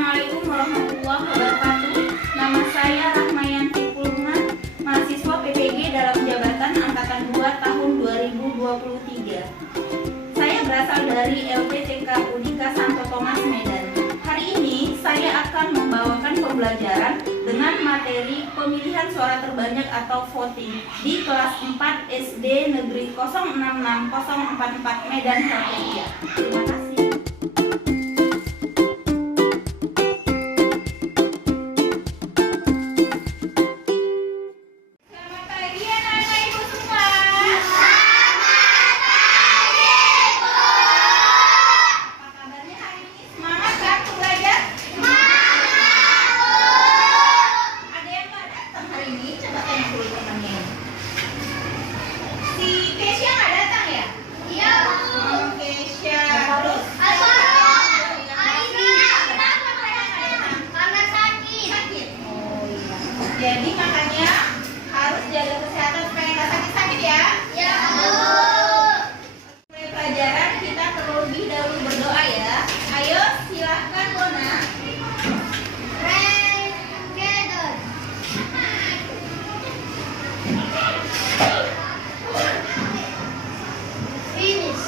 Assalamualaikum warahmatullahi wabarakatuh. Nama saya Rahmayanti Pulungan, mahasiswa PPG dalam jabatan Angkatan 2 tahun 2023. Saya berasal dari LPTK Unika Santo Thomas Medan. Hari ini saya akan membawakan pembelajaran dengan materi pemilihan suara terbanyak atau voting di kelas 4 SD Negeri 066044 Medan, Kalteng. Terima kasih. Jadi makanya harus jaga kesehatan supaya nggak sakit-sakit ya. Ya, Bu. Mulai pelajaran kita terlebih dahulu berdoa ya. Ayo silahkan Bona. Pray together. Finish.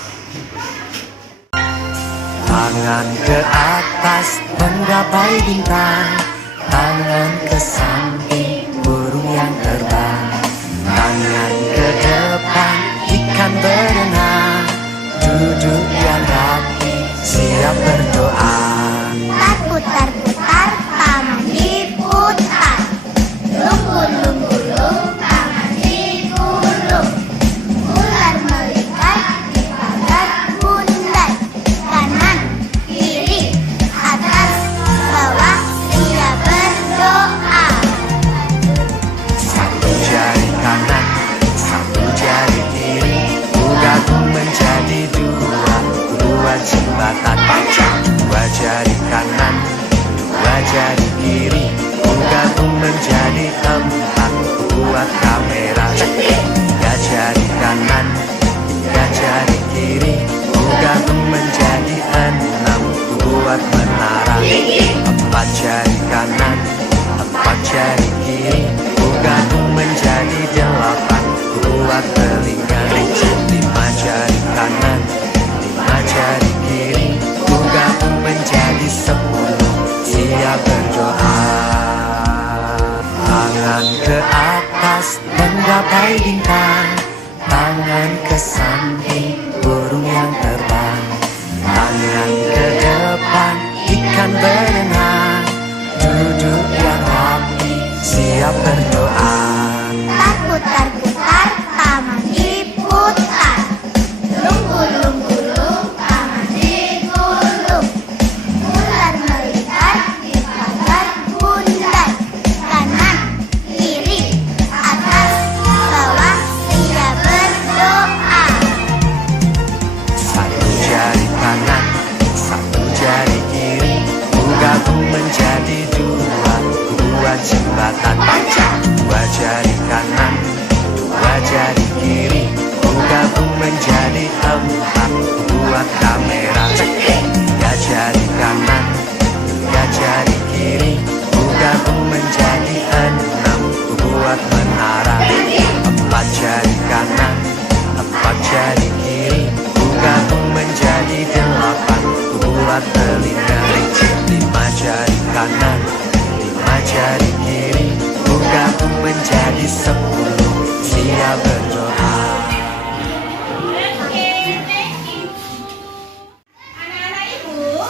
Tangan ke atas menggapai bintang, tangan ke samping burung yang terbang, tangan ke depan ikan berenang, duduk yang rapi siap berdoa. Putar-putar tangan diputar, gulung-gulung tangan digulung, ular melikat di pagar bundar, kanan kiri atas bawah siap berdoa. Satu jari kanan, satu jari kiri, gabung menjadi dua, dua jembatan panjang. Dua jari kanan, dua jari kiri, gabung menjadi empat, buat kamera. Tiga jari kanan, tiga jari kiri, gabung menjadi enam, buat menara. Empat jari kanan, empat jari kiri, gabung menjadi delapan, buat telinga. Lima jari kanan, lima jari kiri, gabung menjadi 10, siap berdoa. Tangan ke atas menggapai bintang, tangan ke samping burung yang terbang, tangan ke depan ikan berenang, duduk yang rapi siap berdoa. Putar-putar tangan diputar, gulung-gulung tangan digulung, ular melikat di pagar bundar, kanan kiri atas bawah siap berdoa. Satu jari kanan, satu jari kiri, gabung menjadi dua, dua jembatan panjang. Dua jari kanan, dua jari kiri, gabung menjadi empat, buat kamera. Tiga jari kanan, tiga jari kiri, gabung menjadi enam, buat menara. Empat jari kanan, empat jari kiri, gabung menjadi delapan, buat telinga. Lima jari kanan, lima jari kiri, gabung menjadi 10, siap berdoa. Anak-anak Ibu,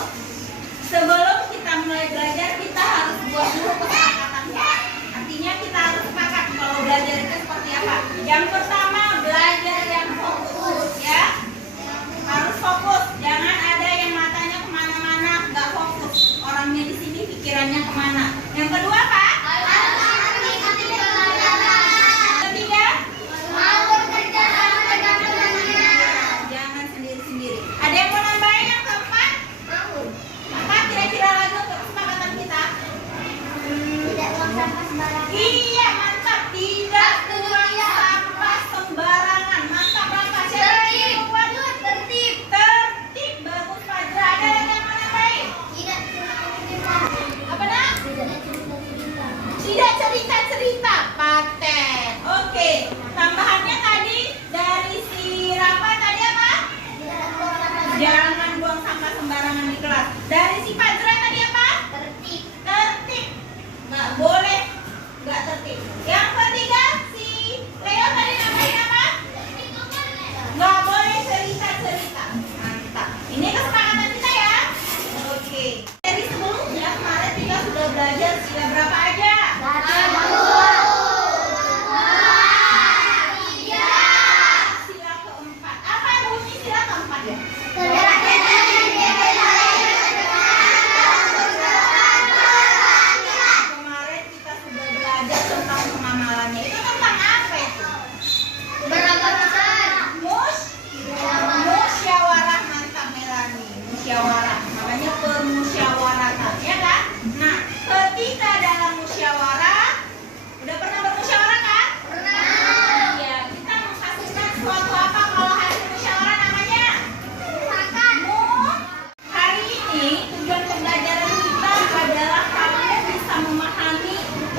sebelum kita mulai belajar kita harus buat dulu kesepakatannya. Artinya kita harus sepakat kalau belajar itu seperti apa. Yang pertama, belajar yang fokus ya. Harus fokus, jangan ada yang matanya kemana-mana, nggak fokus. Orangnya di sini pikirannya kemana. Yang kedua apa?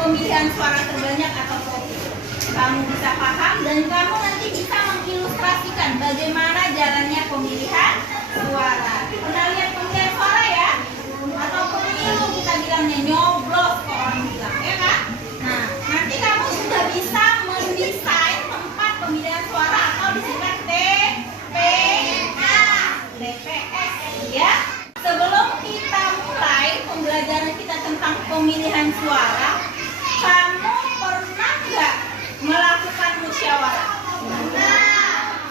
pemilihan suara terbanyak atau voting. Kamu bisa paham dan kamu nanti bisa mengilustrasikan bagaimana jalannya pemilihan suara. Pernah lihat pemilihan suara ya? Atau pemilu kita bilangnya nyoblos kok orang bilang, ya kan? Nah, nanti kamu sudah bisa mendesain tempat pemilihan suara atau disingkat TPS ya. Sebelum kita mulai pembelajaran kita tentang pemilihan suara, kamu pernah nggak melakukan musyawarah?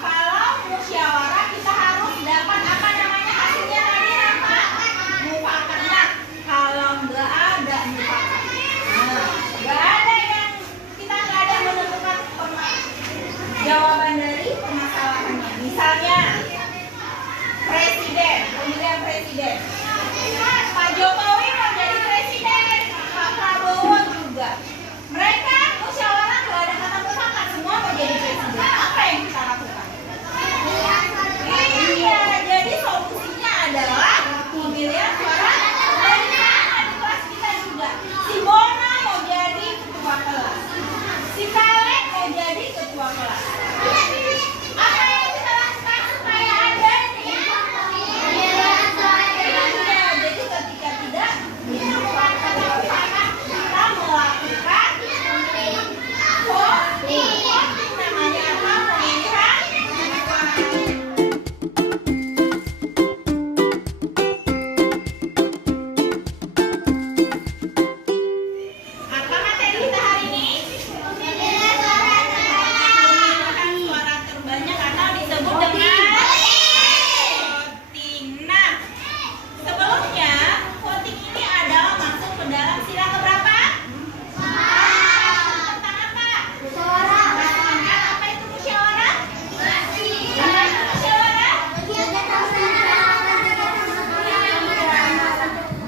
Kalau musyawarah kita harus dapat apa namanya hasilnya tadi apa? Mufakat. Nah, kalau nggak ada mufakat, nggak ada yang kita nggak ada menemukan jawaban dari permasalahannya. Misalnya presiden, pemilihan presiden. Pak Jokowi mau jadi presiden, Pak Prabowo juga. Mereka musyawarah nggak ada kata mufakat, semua mau jadi presiden. Apa yang kita lakukan? Iya, jadi solusinya adalah pemilihan suara dari anak di kelas kita juga. Si Bona mau jadi ketua kelas, si Kalek mau jadi ketua kelas. Apa yang kita lakukan supaya ada nih? Jadi ketika tidak ditemukan kata mufakat, kita melakukan voting. Namanya apa? Pemilihan suara. Apa materi kita hari ini? Pemilihan suara terbanyak atau disebut dengan voting. Nah, sebelumnya voting ini adalah masuk ke dalam sila keberapa? Tentang apa? Tentang apa itu musyawarah? Apa itu musyawarah?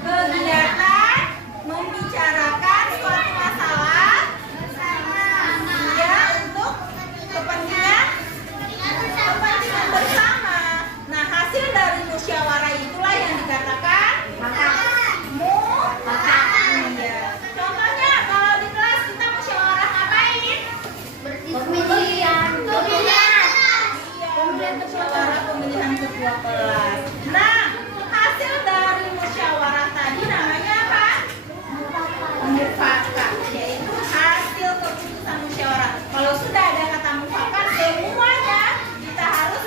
Kegiatan membicarakan suatu masalah ya untuk kepentingan bersama. Nah, hasil dari musyawarah itulah yang dikatakan mufakat. Iya. Contohnya kalau di kelas kita musyawarah ngapain? Pemilihan. Iya, musyawarah pemilihan ketua kelas. Nah, hasil dari musyawarah tadi namanya apa? Mufakat, yaitu hasil keputusan musyawarah. Kalau sudah ada kata mufakat, semuanya kita harus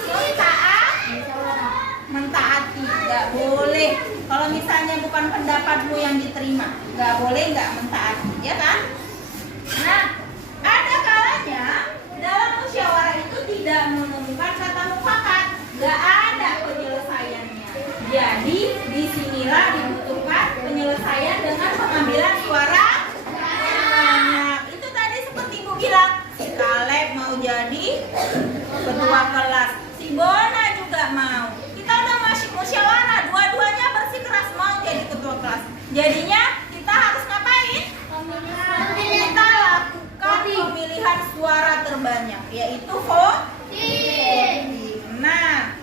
mentaati. Nggak boleh kalau misalnya bukan pendapatmu yang diterima, nggak boleh nggak mentaati, ya kan? Nah, ada kalanya dalam musyawarah itu tidak menemukan kata mufakat, nggak ada penyelesaiannya. Jadi disinilah dibutuhkan penyelesaian dengan pengambilan suara banyak. Itu tadi seperti Ibu bilang, si Kaleb mau jadi ketua kelas, si Bona juga mau. Kita udah masih musyawarah, dua-duanya bersikeras mau jadi ketua kelas. Jadinya kita harus ngapain? Kita lakukan pemilihan suara terbanyak, yaitu voting. Nah,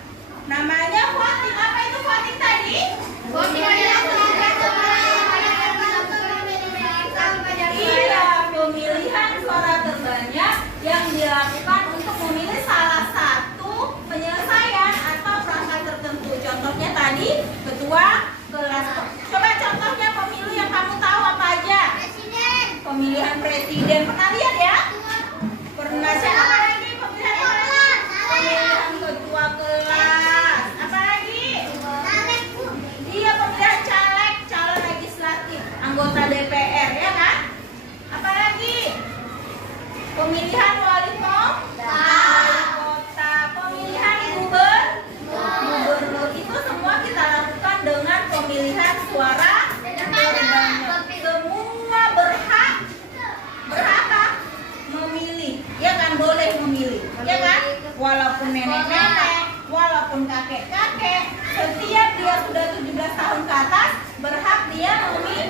namanya voting. Apa itu voting tadi? Iya, pemilihan suara terbanyak yang dilakukan untuk memilih salah satu penyelesaian atau perangkat tertentu. Contohnya tadi ketua kelas. Coba contohnya pemilu yang kamu tahu apa aja? Pemilihan presiden. Pernah lihat ya? Pernah. Siapa lagi pemilihan kelas? Pemilihan ketua kelas. Apa lagi? Iya, pemilihan caleg, calon legislatif, anggota DPR, ya kan? Apa lagi? Pemilihan wali kota, pemilihan gubernur. Itu semua kita lakukan dengan pemilihan suara terbanyak. Semua berhak memilih, ya kan? Boleh memilih, ya kan? Walaupun nenek-nenek, walaupun kakek-kakek, setiap dia sudah 17 tahun ke atas berhak dia memilih.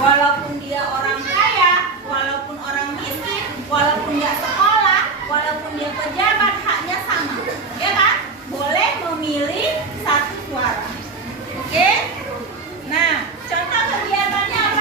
Walaupun dia orang kaya, walaupun orang miskin, walaupun dia sekolah, walaupun dia pejabat, haknya sama, ya kan? Boleh memilih satu suara. Oke? Nah, contoh kegiatannya apa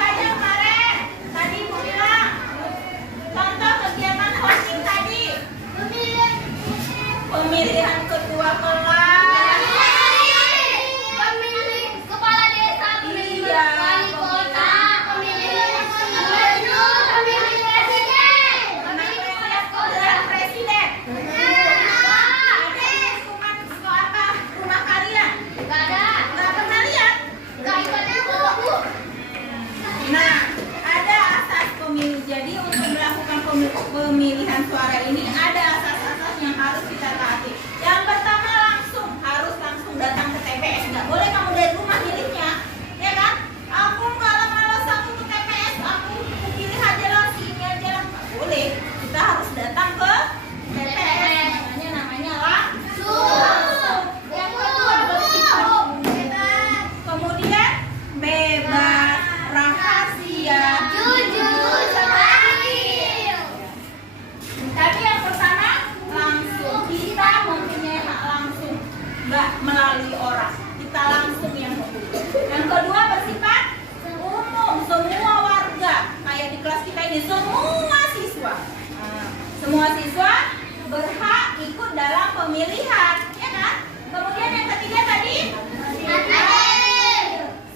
berhak ikut dalam pemilihan, ya kan? Kemudian yang ketiga tadi,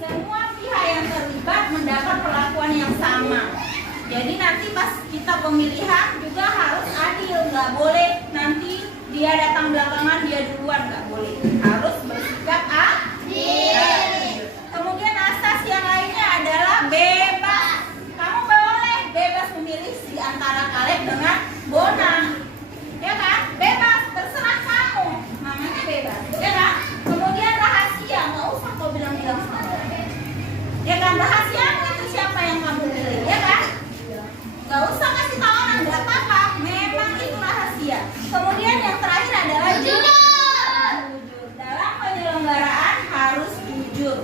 semua pihak yang terlibat mendapat perlakuan yang sama. Jadi nanti pas kita pemilihan juga harus adil, nggak boleh nanti dia datang belakangan, dia duluan, nggak boleh. Harus bersikap adil. Kemudian asas yang lainnya adalah bebas. Kamu boleh bebas memilih di antara Kaleb dengan Bona, ya kan? Bebas, terserah kamu. Namanya bebas, ya kan? Kemudian rahasia, nggak usah kau bilang-bilang sama orang. Ya kan, rahasia itu siapa yang kamu pilih, ya kan? Nggak usah kasih tahu orang, nggak apa-apa. Memang itu rahasia. Kemudian yang terakhir adalah jujur. Dalam penyelenggaraan harus jujur.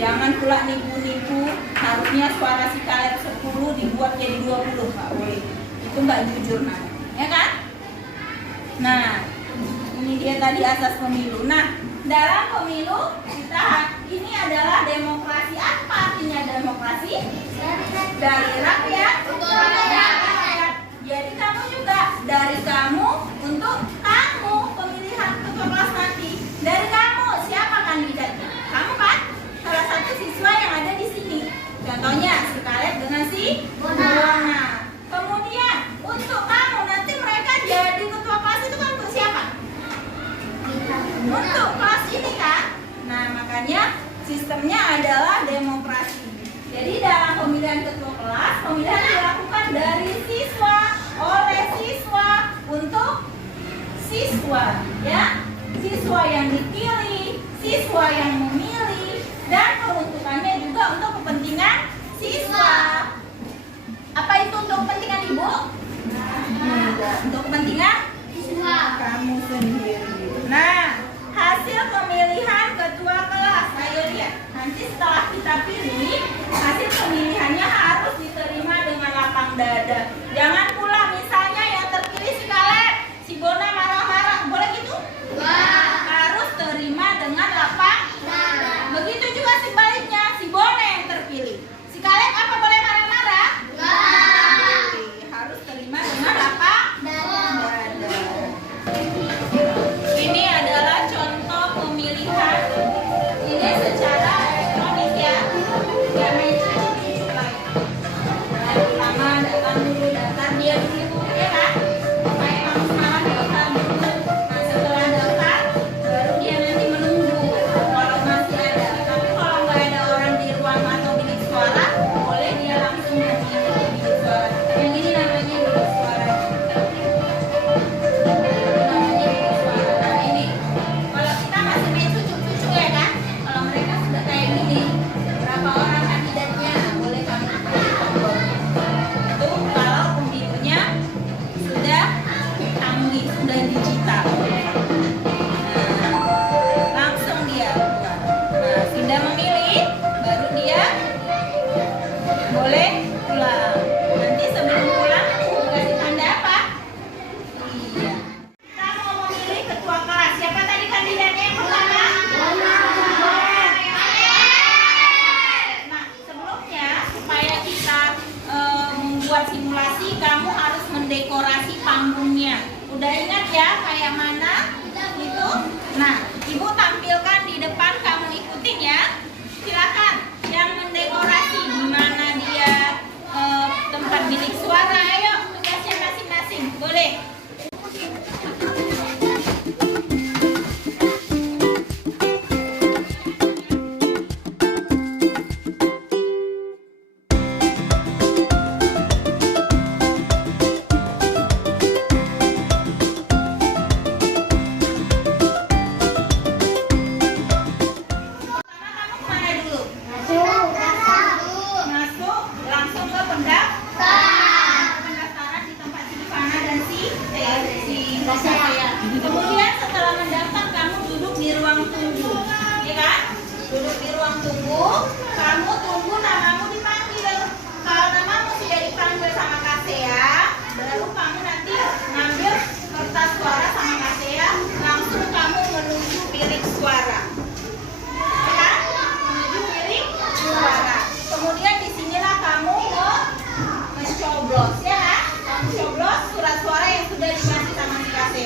Jangan pula nipu-nipu. Harusnya suara si Kaleb 10 dibuat jadi 20, nggak boleh. Itu nggak jujur namanya, ya kan? Nah, ini dia tadi asas pemilu. Nah, dalam pemilu kita ini adalah demokrasi. Apa artinya demokrasi? Dari rakyat untuk rakyat. Jadi kamu juga dari kamu untuk kamu, pemilihan ketua kelas nanti dari kamu. Siapa kandidatnya? Kamu kan? Salah satu siswa yang ada di sini. Contohnya si Kaleb dengan si Bona. Kemudian untuk kamu nanti mereka jadi ketua kelas itu kan untuk siapa? Untuk kelas ini kan? Nah, makanya sistemnya adalah demokrasi. Jadi dalam pemilihan ketua kelas, pemilihan dilakukan dari siswa, oleh siswa, untuk siswa, ya. Siswa yang dipilih, siswa yang memilih, dan peruntukannya juga untuk kepentingan siswa. Apa itu untuk kepentingan ibu? Enggak, untuk kepentingan siswa. Kamu sendiri. Nah, hasil pemilihan ketua kelas, ayo lihat. Nanti setelah kita pilih, hasil pemilihannya harus diterima dengan lapang dada. Jangan pula misalnya yang terpilih si Kaleb, si Bona marah-marah, boleh gitu? Harus terima dengan lapang dada. Begitu juga sebaliknya, si Bona yang terpilih, si Kaleb apa boleh marah-marah? Harus terima dengan lapang dada. Ini adalah contoh pemilihan. Ini secara elektronik ya. Pertama datang dulu, daftar dia dulu, ya kan? Kayak kamu semalam daftar dulu. Nah, setelah daftar, baru dia nanti menunggu kalau masih ada. Tapi kalau nggak ada orang di ruang atau bilik suara, boleh dia langsung pergi ke bilik suara. Yang ini namanya bilik suara. Nah, ini kalau kita masih main cucu-cucu ya kan? Kalau mereka sudah kayak gini, berapa orang kandidatnya? Boleh kami pilih tombol. Itu kalau pemilunya sudah canggih, sudah digital. Nah, langsung dia keluar. Nah, sudah memilih, baru dia boleh pulang. Nanti sebelum pulang, kasih tanda apa? Iya. Kita mau memilih ketua kelas. Siapa tadi kandidatnya yang pertama? Nah, sebelumnya supaya kita membuat simulasi, kamu harus mendekorasi panggungnya. Udah ingat ya kayak mana? Itu. Nah, ibu tampilkan di depan, kamu ikutin ya. Silakan yang mendekorasi di mana dia tempat bilik suara. Ayo tugasnya masing-masing. Boleh. Kemudian setelah mendaftar, kamu duduk di ruang tunggu, ya kan? Duduk di ruang tunggu, kamu tunggu namamu dipanggil. Kalau namamu sudah dipanggil sama Kasea, baru kamu nanti ngambil kertas suara sama Kasea, langsung kamu menuju bilik suara, ya kan? Menuju bilik suara. Kemudian disinilah kamu mencoblos, ya kan? Kamu coblos surat suara yang sudah dikasih sama si Kasea.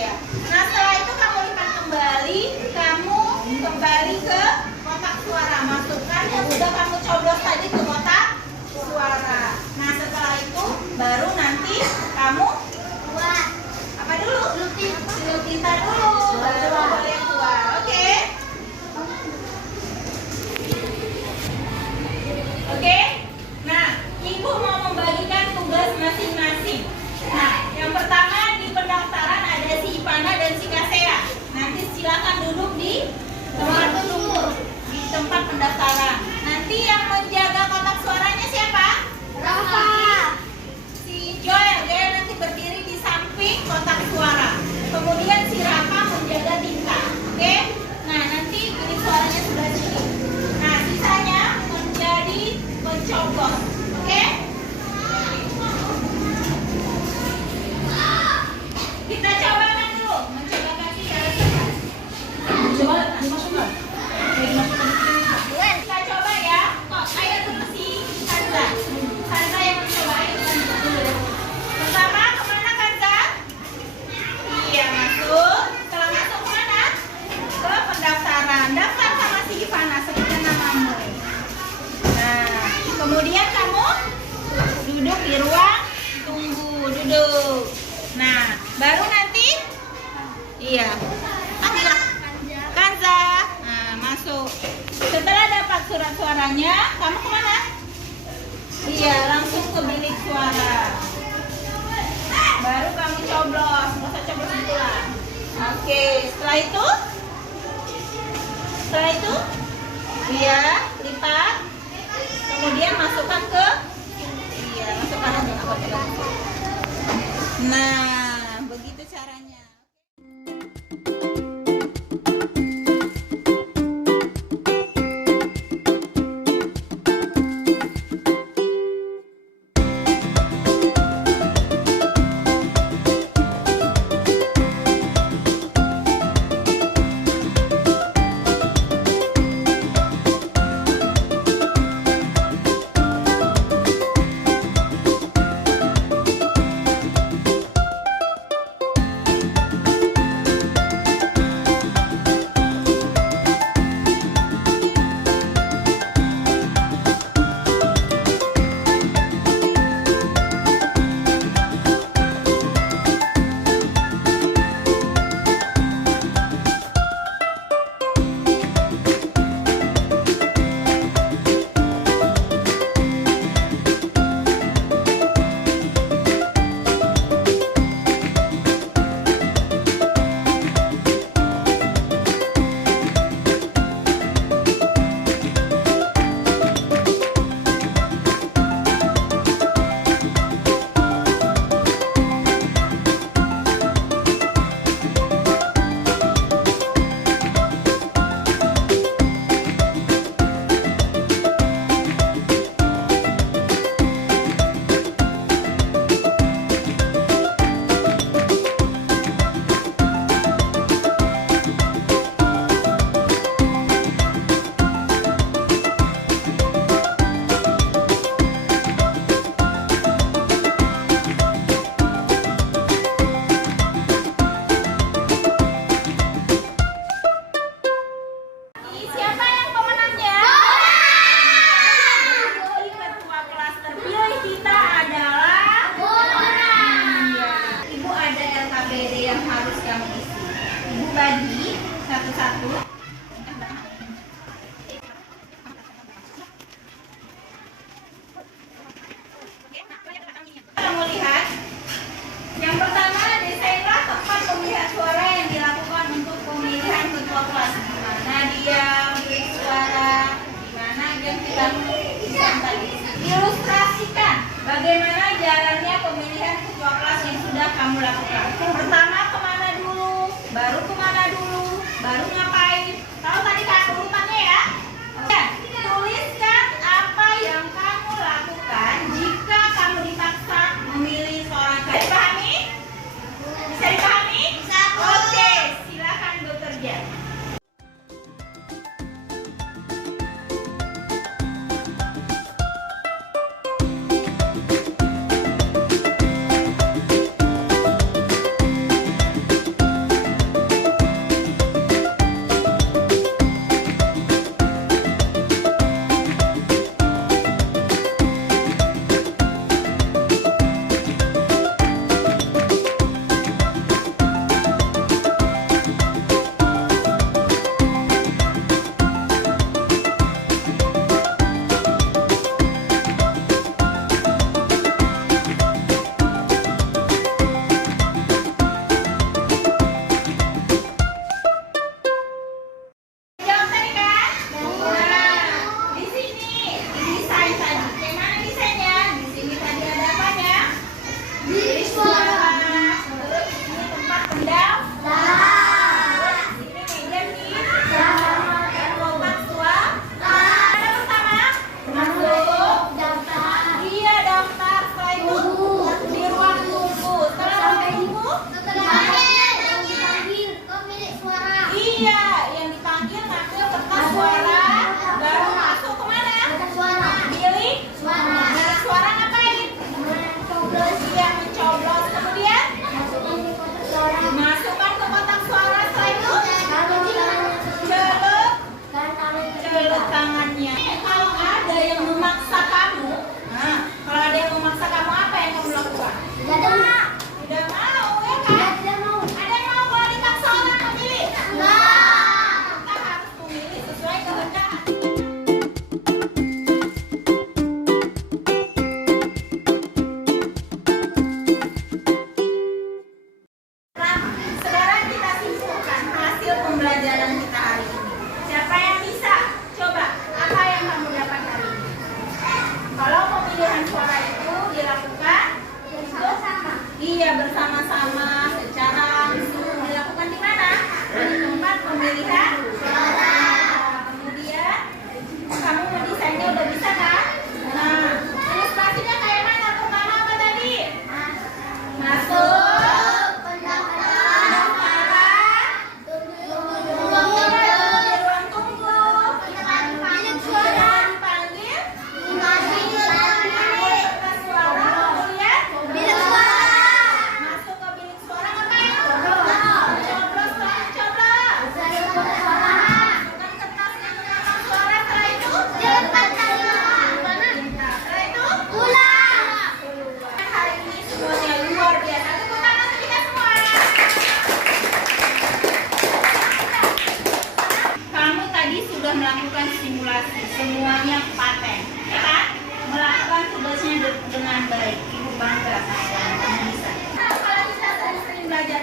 Oke? Nah, Ibu mau membagikan tugas masing-masing. Nah, yang pertama di pendaftaran ada si Ipana dan si Kasea. Nanti silakan duduk di tempat pendaftaran. Nanti yang menjaga kotak suaranya siapa? Rafa. Si Joel, dia nanti berdiri di samping kotak suara. Kemudian si Rafa menjaga tinta. Oke? Nah, nanti bilik suaranya sudah sini. Nah, sisanya menjadi pencoblos. Oke? Kita cobakan dulu. Mencobakan si cara. Coba dimasukkan. Kita coba ya. Kok, ayo dulu si Kanza. Kanza yang mencoba. Ayo Kanza dulu. Pertama, kemana Kanza? Iya, masuk. Setelah masuk kemana? Ke pendaftaran. Daftar sama si Ivana, sebutkan namamu. Nah, kemudian kamu duduk di ruang tunggu. Duduk. Nah, baru nanti iya. Panggil Kanza. Nah, masuk. Setelah dapat surat suaranya, kamu kemana? Iya, langsung ke bilik suara. Baru kamu coblos, nggak usah coblos betulan. Oke, setelah itu, iya, lipat. Kemudian masukkan ke, iya, masukkan aja. Nah, begitu caranya. Siapa yang pemenangnya? Ketua kelas terpilih kita adalah Iya. Ibu ada LKPD yang harus kamu isi. Ibu bagi satu-satu. Kamu lihat. Yang pertama, desainlah tempat pemilihan suara yang dilakukan untuk pemilihan ketua kelas. Di mana dia bilik suara, di mana yang kita bisa tadi. Ilustrasikan bagaimana jalannya pemilihan ketua kelas yang sudah kamu lakukan. Pertama kemana dulu, baru kemana dulu, baru ngapain. Tahu tadi kan urutannya ya? Oke, tuliskan apa yang kamu lakukan jika kamu dipaksa memilih seorang kader. Pahami? Bisa dipahami? Bisa, Bu. Oke, silakan bekerja. ujian bersama-sama secara langsung dilakukan di mana? Di tempat pemilihan suara. Kemudian kamu mendesainnya udah bisa kan? Nah, ilustrasinya kayak mana? Pertama apa tadi? Masuk. Melakukan simulasi, semuanya paten, ya kan? Melakukan tugasnya dengan baik. Ibu bangga, kamu bisa. Kalau kita sering belajar